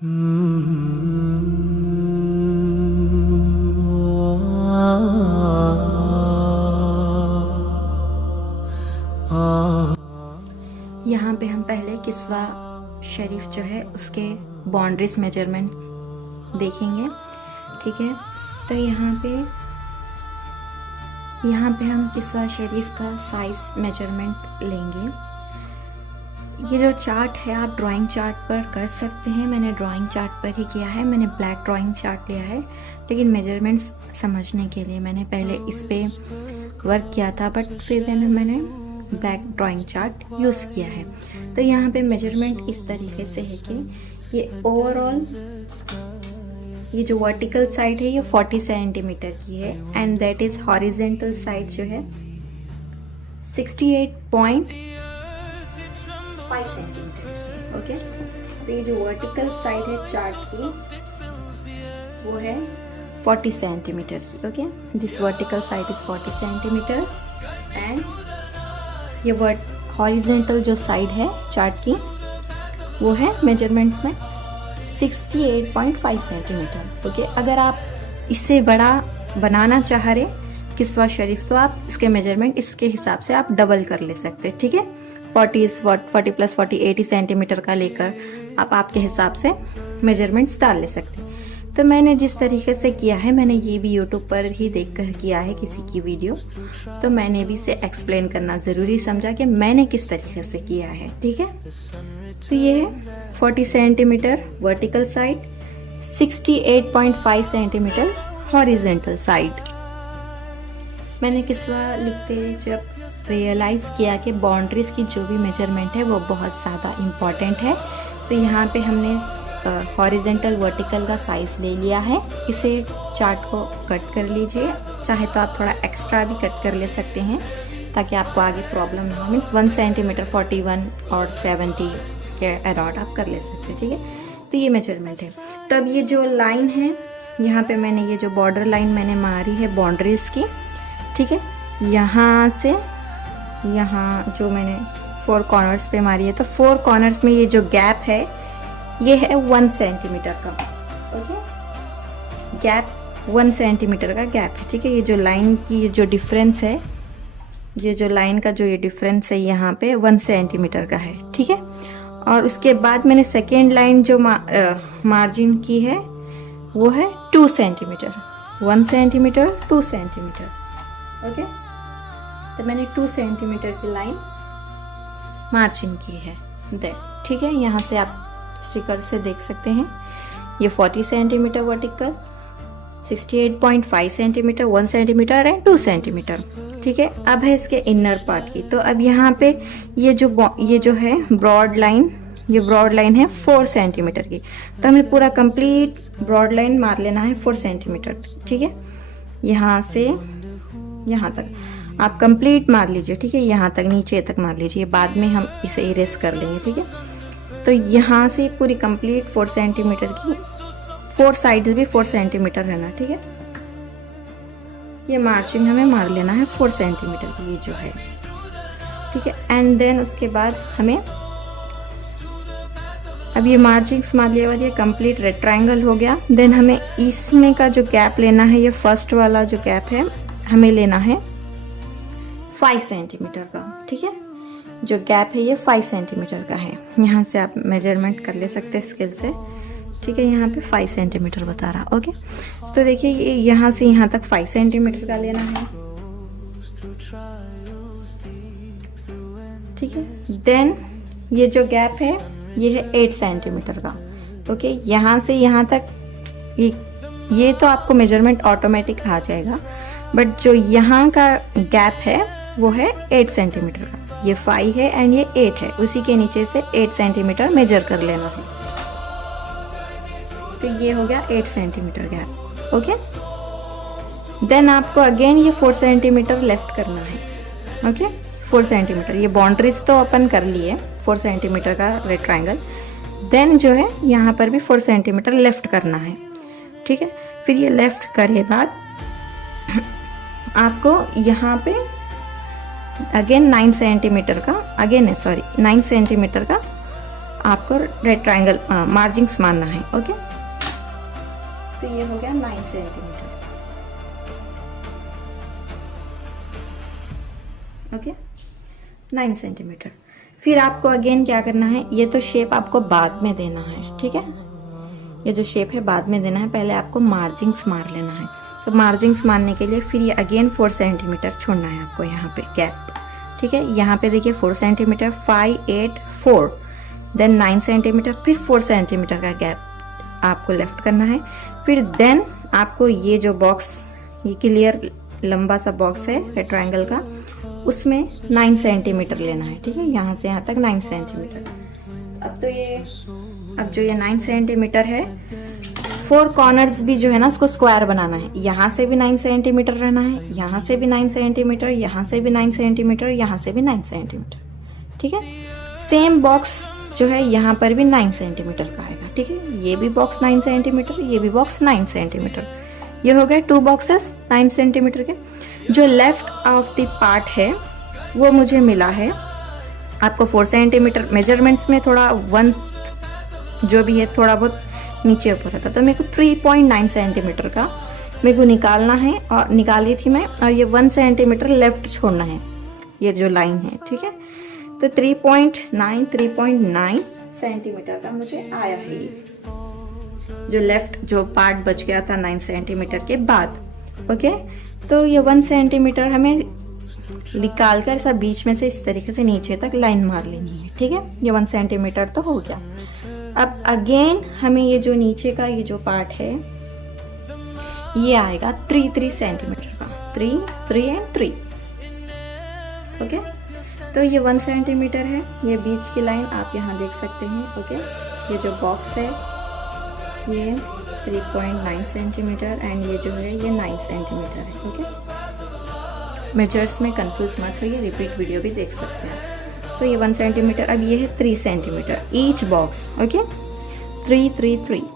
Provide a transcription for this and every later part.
यहाँ पे हम पहले किस्वा शरीफ जो है उसके बाउंड्रीज मेजरमेंट देखेंगे, ठीक है। तो यहाँ पे हम किस्वा शरीफ का साइज मेजरमेंट लेंगे। ये जो चार्ट है आप ड्राइंग चार्ट पर कर सकते हैं, मैंने ड्राइंग चार्ट पर ही किया है, मैंने ब्लैक ड्राइंग चार्ट लिया है, लेकिन मेजरमेंट्स समझने के लिए मैंने पहले इस पे वर्क किया था, बट फिर देन मैंने ब्लैक ड्राइंग चार्ट यूज़ किया है। तो यहाँ पे मेजरमेंट इस तरीके से है कि ये ओवरऑल ये जो वर्टिकल साइड है ये 40 सेंटीमीटर की है, and that is horizontal side जो है 68.5 सेंटीमीटर की है। ओके, तो ये जो वर्टिकल साइड है चार्ट की वो है 40 सेंटीमीटर की। Okay, this vertical side is 40 centimetre and ये हॉरिजेंटल जो साइड है चार्ट की वो है मेजरमेंट्स में 68.5 सेंटीमीटर। ओके, अगर आप इससे बड़ा बनाना चाह रहे किस्वा शरीफ तो आप इसके मेजरमेंट इसके हिसाब से आप डबल कर ले सकते हैं, ठीक है। 40 + 40 80 सेंटीमीटर का लेकर आप आपके हिसाब से मेजरमेंट्स डाल ले सकते हैं। तो मैंने जिस तरीके से किया है, मैंने ये भी यूट्यूब पर ही देखकर किया है किसी की वीडियो, तो मैंने भी इसे एक्सप्लेन करना ज़रूरी समझा कि मैंने किस तरीके से किया है, ठीक है। तो ये है 40 centimetre vertical side, 68.5 centimetre horizontal side. मैंने किस्वा लिखते जब रियलाइज़ किया कि बाउंड्रीज की जो भी मेजरमेंट है वो बहुत ज़्यादा इम्पॉर्टेंट है, तो यहाँ पे हमने हॉरिजेंटल वर्टिकल का साइज़ ले लिया है। इसे चार्ट को कट कर लीजिए, चाहे तो आप थोड़ा एक्स्ट्रा भी कट कर ले सकते हैं ताकि आपको आगे प्रॉब्लम ना हो। मीन्स 1 सेंटीमीटर 41 और 70 के अराउंड आप कर ले सकते हैं, ठीक है। तो ये मेजरमेंट है। तो अब ये जो लाइन है यहाँ पे मैंने ये जो बॉर्डर लाइन मैंने मारी है बाउंड्रीज की, ठीक है, यहाँ से यहाँ जो मैंने 4 कॉर्नर्स पे मारी है, तो 4 कॉर्नर्स में ये जो गैप है ये है 1 सेंटीमीटर का। ओके, गैप 1 सेंटीमीटर का गैप है, ठीक है। ये जो लाइन की जो डिफरेंस है, ये जो लाइन का जो ये डिफरेंस है यहाँ पे 1 सेंटीमीटर का है, ठीक है। और उसके बाद मैंने सेकेंड लाइन जो मार्जिन की है वो है 2 सेंटीमीटर, 1 सेंटीमीटर 2 सेंटीमीटर। ओके, तो मैंने 2 सेंटीमीटर की लाइन मार्जिन की है, ठीक है। यहाँ से आप स्टिकर से देख सकते हैं ये 40 centimetre vertical, 68.5 centimetre, 1 centimetre and 2 centimetre, ठीक है। अब है इसके इनर पार्ट की। तो अब यहाँ पे ये जो है ब्रॉड लाइन, ये ब्रॉड लाइन है 4 सेंटीमीटर की, तो हमें पूरा कंप्लीट ब्रॉड लाइन मार लेना है 4 सेंटीमीटर, ठीक है। यहाँ से यहाँ तक आप कंप्लीट मार लीजिए, ठीक है, यहाँ तक नीचे तक मार लीजिए, बाद में हम इसे इरेज कर लेंगे, ठीक है। तो यहाँ से पूरी कंप्लीट 4 सेंटीमीटर की, 4 साइड्स भी 4 सेंटीमीटर रहना, ठीक है। ये मार्जिन हमें मार लेना है 4 सेंटीमीटर की, ये जो है, ठीक है। एंड देन उसके बाद हमें अब ये मार्जिन्स मार लिया और ये कंप्लीट रेक्टेंगल हो गया। देन हमें इसमें का जो गैप लेना है, ये फर्स्ट वाला जो गैप है हमें लेना है 5 सेंटीमीटर का, ठीक है। जो गैप है ये 5 सेंटीमीटर का है। यहाँ से आप मेजरमेंट कर ले सकते हैं स्केल से, ठीक है। यहाँ पे 5 सेंटीमीटर बता रहा, ओके। तो देखिए ये यहाँ से यहाँ तक 5 सेंटीमीटर का लेना है, ठीक है। देन ये जो गैप है ये है 8 सेंटीमीटर का, ओके। यहाँ से यहाँ तक ये तो आपको मेजरमेंट ऑटोमेटिक आ जाएगा, बट जो यहाँ का गैप है वो है 8 सेंटीमीटर का। ये 5 है एंड ये 8 है, उसी के नीचे से 8 सेंटीमीटर मेजर कर लेना है। तो ये हो गया 8 सेंटीमीटर गैप, ओके। देन आपको अगेन ये 4 सेंटीमीटर लेफ्ट करना है, ओके। 4 सेंटीमीटर ये बाउंड्रीज तो अपन कर लिए 4 सेंटीमीटर का रेक्टेंगल। देन जो है यहाँ पर भी 4 सेंटीमीटर लेफ्ट करना है, ठीक है। फिर ये लेफ्ट करे बाद आपको यहाँ पे अगेन 9 सेंटीमीटर का 9 सेंटीमीटर का आपको रेक्टेंगल मार्जिंग्स मानना है। ओके, तो ये हो गया 9 सेंटीमीटर। Okay, 9 centimetre. फिर आपको अगेन क्या करना है, ये तो शेप आपको बाद में देना है, ठीक है, ये जो शेप है बाद में देना है, पहले आपको मार्जिंग्स मार लेना है। तो मार्जिंग्स मारने के लिए फिर ये अगेन 4 सेंटीमीटर छोड़ना है आपको यहाँ पे गैप, ठीक है। यहाँ पे देखिए 4 सेंटीमीटर, 5, 8, 4, देन 9 सेंटीमीटर, फिर 4 सेंटीमीटर का गैप आपको लेफ्ट करना है। फिर देन आपको ये जो बॉक्स, ये क्लियर लंबा सा बॉक्स है रेक्टेंगल का, उसमें 9 सेंटीमीटर लेना है, ठीक है, यहाँ से यहाँ तक 9 सेंटीमीटर। अब जो ये 9 सेंटीमीटर है, 4 कॉर्नर्स भी जो है ना उसको स्क्वायर बनाना है। यहाँ से भी 9 सेंटीमीटर रहना है, यहाँ से भी 9 सेंटीमीटर, यहाँ से भी 9 सेंटीमीटर, यहाँ से भी 9 सेंटीमीटर, ठीक है। सेम बॉक्स जो है यहाँ पर भी 9 सेंटीमीटर का आएगा, ठीक है। ये भी बॉक्स 9 सेंटीमीटर, ये भी बॉक्स 9 सेंटीमीटर। ये हो गए 2 बॉक्सेस 9 सेंटीमीटर के। जो लेफ्ट ऑफ द पार्ट है वो मुझे मिला है आपको 4 सेंटीमीटर। मेजरमेंट्स में थोड़ा 1 जो भी है थोड़ा बहुत नीचे ऊपर रहता, तो मेरे को 3.9 सेंटीमीटर का मेरे को निकालना है, और निकाली थी मैं, और ये 1 सेंटीमीटर लेफ्ट छोड़ना है, ये जो लाइन है, ठीक है। तो 3.9 सेंटीमीटर का मुझे आया है ये, जो लेफ्ट जो पार्ट बच गया था 9 सेंटीमीटर के बाद। ओके, तो ये 1 सेंटीमीटर हमें निकाल कर ऐसा बीच में से इस तरीके से नीचे तक लाइन मार लेनी है, ठीक है। ये 1 सेंटीमीटर तो हो गया। अब अगेन हमें ये जो नीचे का ये जो पार्ट है ये आएगा 3 सेंटीमीटर का, 3 एंड 3। ओके, तो ये 1 सेंटीमीटर है, ये बीच की लाइन आप यहाँ देख सकते हैं। ओके, ये जो बॉक्स है ये 3.9 सेंटीमीटर एंड ये जो है ये 9 सेंटीमीटर है। ओके, मेजर्स में कंफ्यूज मत होइए, रिपीट वीडियो भी देख सकते हैं। तो ये 1 सेंटीमीटर, अब ये है 3 सेंटीमीटर ईच बॉक्स। ओके, 3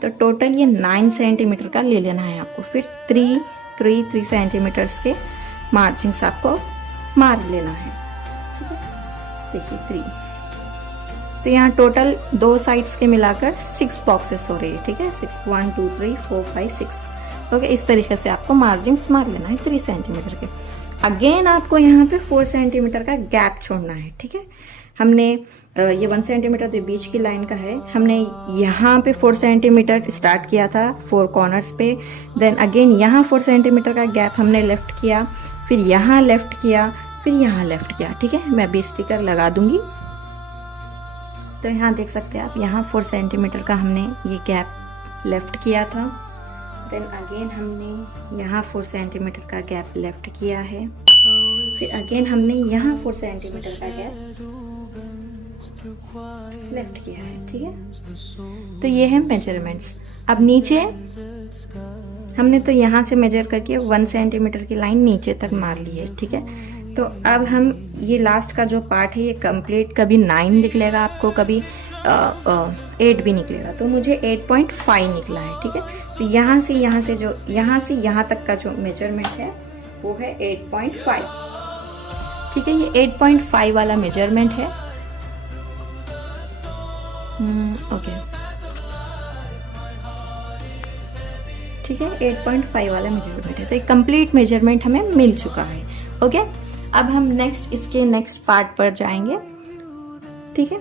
तो टोटल ये 9 सेंटीमीटर का ले लेना है आपको। फिर 3 सेंटीमीटर्स के मार्जिंग्स आपको मार लेना है, ठीक है। देखिए 3, तो यहाँ टोटल 2 साइड्स के मिलाकर 6 बॉक्सेस हो रही है, ठीक है। 6, 1, 2, 3, 4, 5, 6। ओके, इस तरीके से आपको मार्जिंग्स मार लेना है 3 सेंटीमीटर के। अगेन आपको यहाँ पे 4 सेंटीमीटर का गैप छोड़ना है, ठीक है। हमने ये 1 सेंटीमीटर तो बीच की लाइन का है, हमने यहाँ पे 4 सेंटीमीटर स्टार्ट किया था 4 कॉर्नर्स पे, देन अगेन यहाँ 4 सेंटीमीटर का गैप हमने लेफ्ट किया, फिर यहाँ लेफ्ट किया, फिर यहाँ लेफ्ट किया, ठीक है। मैं भी स्टिकर लगा दूंगी, तो यहाँ देख सकते हैं आप, यहाँ 4 सेंटीमीटर का हमने ये गैप लेफ्ट किया था, देन अगेन हमने यहाँ 4 सेंटीमीटर का गैप लेफ्ट किया है, फिर अगेन हमने यहाँ 4 सेंटीमीटर का गैप लेफ्ट किया है, ठीक है। तो ये है मेजरमेंट्स। अब नीचे हमने तो यहाँ से मेजर करके 1 सेंटीमीटर की लाइन नीचे तक मार ली है, ठीक है। तो अब हम ये लास्ट का जो पार्ट है ये कंप्लीट, कभी 9 निकलेगा आपको, कभी 8 भी निकलेगा, तो मुझे 8.5 निकला है, ठीक है। तो यहाँ से यहाँ से यहाँ तक का जो मेजरमेंट है वो है 8.5, ठीक है। ये 8.5 वाला मेजरमेंट है। ओके, ठीक है, 8.5 वाला मेजरमेंट है। तो एक कंप्लीट मेजरमेंट हमें मिल चुका है। ओके, अब हम इसके नेक्स्ट पार्ट पर जाएंगे, ठीक है।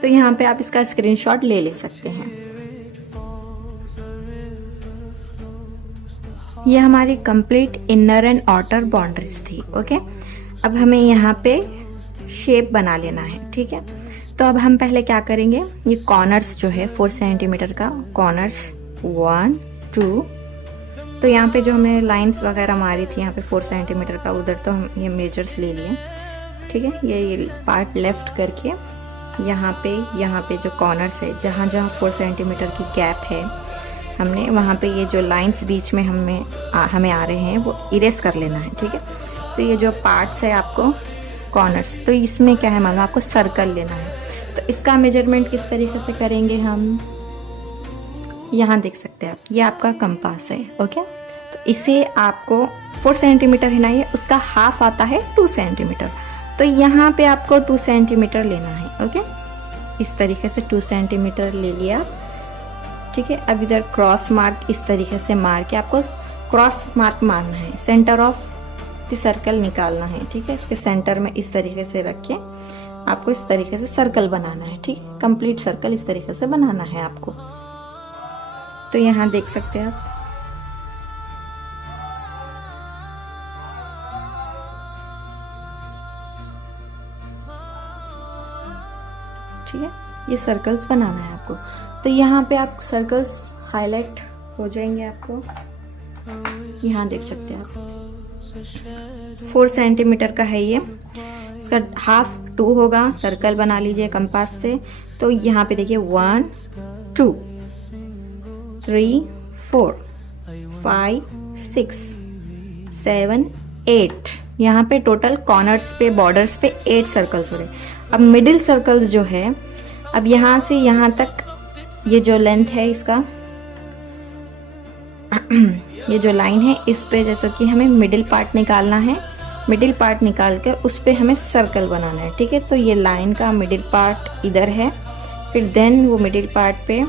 तो यहाँ पे आप इसका स्क्रीनशॉट ले सकते हैं। ये हमारी complete inner and outer boundaries थी। ओके, अब हमें यहाँ पे शेप बना लेना है, ठीक है। तो अब हम पहले क्या करेंगे, ये कॉर्नर्स जो है 4 सेंटीमीटर का कॉर्नर्स 1, 2, तो यहाँ पे जो हमने लाइंस वगैरह मारी थी यहाँ पे 4 सेंटीमीटर का, उधर तो हम ये मेजर्स ले लिए, ठीक है। ये पार्ट लेफ्ट करके यहाँ पे जो कॉर्नर्स है, जहाँ 4 सेंटीमीटर की गैप है, हमने वहाँ पे ये जो लाइंस बीच में हमें आ रहे हैं वो इरेज कर लेना है, ठीक है। तो ये जो पार्ट्स है आपको कॉर्नर्स, तो इसमें क्या है मालूम, आपको सर्कल लेना है। तो इसका मेजरमेंट किस तरीके से करेंगे हम, यहाँ देख सकते हैं आप, ये आपका कंपास है। ओके, तो इसे आपको 4 सेंटीमीटर है ना, ये उसका हाफ आता है 2 सेंटीमीटर, तो यहाँ पे आपको 2 सेंटीमीटर लेना है। ओके, इस तरीके से 2 सेंटीमीटर ले लिया, ठीक है। अब इधर क्रॉस मार्क इस तरीके से मार के आपको क्रॉस मार्क मारना है, सेंटर ऑफ द सर्कल निकालना है, ठीक है। इसके सेंटर में इस तरीके से रख के आपको इस तरीके से सर्कल बनाना है, ठीक है। कंप्लीट सर्कल इस तरीके से बनाना है आपको। तो यहाँ देख सकते हैं आप, ठीक है। ये सर्कल्स बनाना है आपको। तो यहाँ पे आप सर्कल्स हाईलाइट हो जाएंगे आपको, यहाँ देख सकते हैं आप। 4 सेंटीमीटर का है ये, इसका हाफ 2 होगा। सर्कल बना लीजिए कंपास से। तो यहाँ पे देखिए 1 2 3 4 5 6 7 8, यहाँ पे टोटल कॉर्नर्स पे बॉर्डर्स पे 8 सर्कल्स हो रहे। अब मिडिल सर्कल्स जो है, अब यहाँ से यहाँ तक ये जो लेंथ है इसका ये जो लाइन है इस पे जैसे कि हमें मिडिल पार्ट निकालना है। मिडिल पार्ट निकाल कर उस पे हमें सर्कल बनाना है, ठीक है। तो ये लाइन का मिडिल पार्ट इधर है, फिर देन वो मिडिल पार्ट पे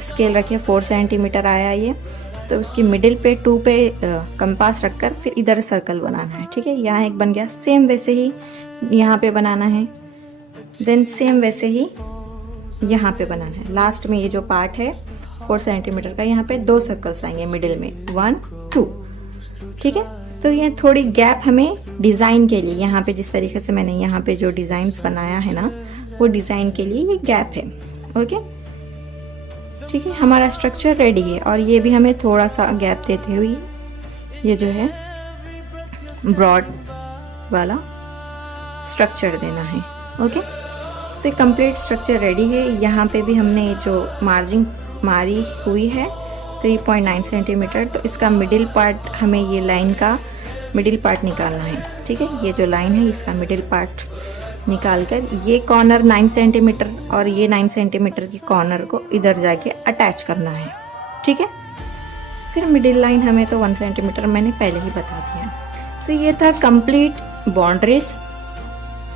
स्केल रखिए 4 सेंटीमीटर आया ये, तो उसकी मिडिल पे 2 पे कंपास रखकर फिर इधर सर्कल बनाना है, ठीक है। यहाँ एक बन गया। सेम वैसे ही यहाँ पे बनाना है, देन सेम वैसे ही यहाँ पे बनाना है। लास्ट में ये जो पार्ट है 4 सेंटीमीटर का, यहाँ पे 2 सर्कल्स आएंगे मिडिल में 1 2, ठीक है। तो ये थोड़ी गैप हमें डिजाइन के लिए, यहाँ पे जिस तरीके से मैंने यहाँ पे जो डिजाइन्स बनाया है ना, वो डिजाइन के लिए ये गैप है, ओके, ठीक है। हमारा स्ट्रक्चर रेडी है। और ये भी हमें थोड़ा सा गैप देते हुए ये जो है ब्रॉड वाला स्ट्रक्चर देना है, ओके। तो ये कंप्लीट स्ट्रक्चर रेडी है। यहाँ पे भी हमने जो मार्जिंग मारी हुई है 3.9 सेंटीमीटर, तो इसका मिडिल पार्ट हमें ये लाइन का मिडिल पार्ट निकालना है, ठीक है। ये जो लाइन है इसका मिडिल पार्ट निकाल कर ये कॉर्नर 9 सेंटीमीटर और ये 9 सेंटीमीटर की कॉर्नर को इधर जाके अटैच करना है, ठीक है। फिर मिडिल लाइन हमें तो 1 सेंटीमीटर मैंने पहले ही बता दिया। तो ये था कंप्लीट बाउंड्रीज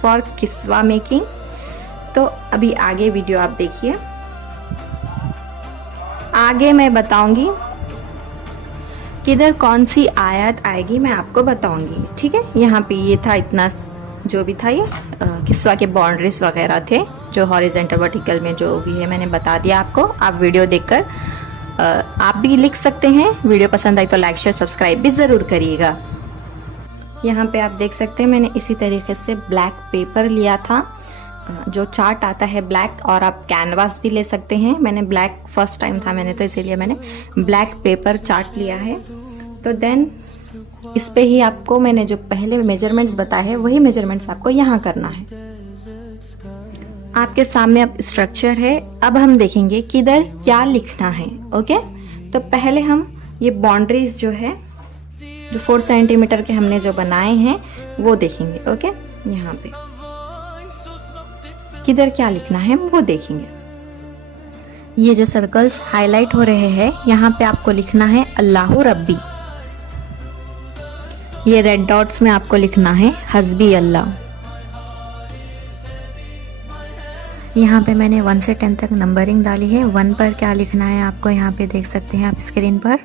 फॉर किस्वा मेकिंग। तो अभी आगे वीडियो आप देखिए, आगे मैं बताऊंगी किधर कौन सी आयत आएगी, मैं आपको बताऊंगी, ठीक है। यहाँ पे ये था, इतना जो भी था ये किस्वा के बाउंड्रीज वगैरह थे, जो हॉरिजॉन्टल वर्टिकल में जो भी है मैंने बता दिया आपको। आप वीडियो देखकर आप भी लिख सकते हैं। वीडियो पसंद आई तो लाइक शेयर सब्सक्राइब भी ज़रूर करिएगा। यहाँ पे आप देख सकते हैं मैंने इसी तरीके से ब्लैक पेपर लिया था, जो चार्ट आता है ब्लैक, और आप कैनवास भी ले सकते हैं। मैंने ब्लैक फर्स्ट टाइम था मैंने, तो इसीलिए मैंने ब्लैक पेपर चार्ट लिया है। तो देन इस पे ही आपको मैंने जो पहले मेजरमेंट्स बताए हैं वही मेजरमेंट्स आपको यहाँ करना है। आपके सामने अब स्ट्रक्चर है। अब हम देखेंगे किधर क्या लिखना है, ओके। तो पहले हम ये बाउंड्रीज जो है, जो 4 सेंटीमीटर के हमने जो बनाए हैं वो देखेंगे, ओके। यहाँ पे किधर क्या लिखना है वो देखेंगे। ये जो सर्कल्स हाईलाइट हो रहे हैं, यहाँ पे आपको लिखना है अल्लाहु रब्बी। ये रेड डॉट्स में आपको लिखना है हस्बी अल्लाह। यहाँ पे मैंने 1 से 10 तक नंबरिंग डाली है। 1 पर क्या लिखना है आपको यहाँ पे देख सकते हैं आप स्क्रीन पर।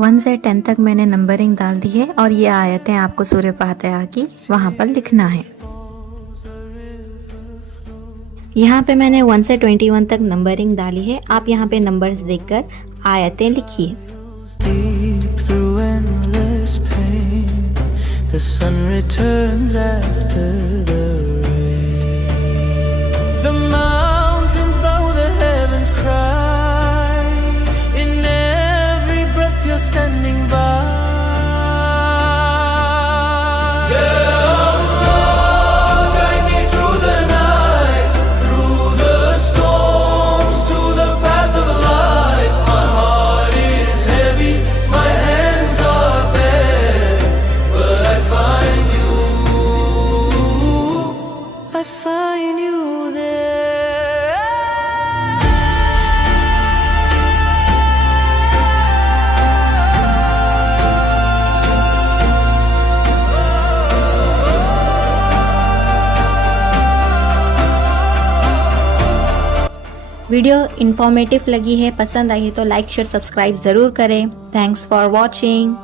1 से 10 तक मैंने नंबरिंग डाल दी है, और ये आयतें आपको सूरह फातिहा की वहाँ पर लिखना है। यहाँ पे मैंने 1 से 21 तक नंबरिंग डाली है। आप यहाँ पे नंबर्स देखकर आयतें लिखिए। The sun returns after the rain. The mountains bow, the heavens cry. In every breath you're standing by. Video informative लगी है, पसंद आई है तो लाइक शेयर सब्सक्राइब जरूर करें। Thanks for watching.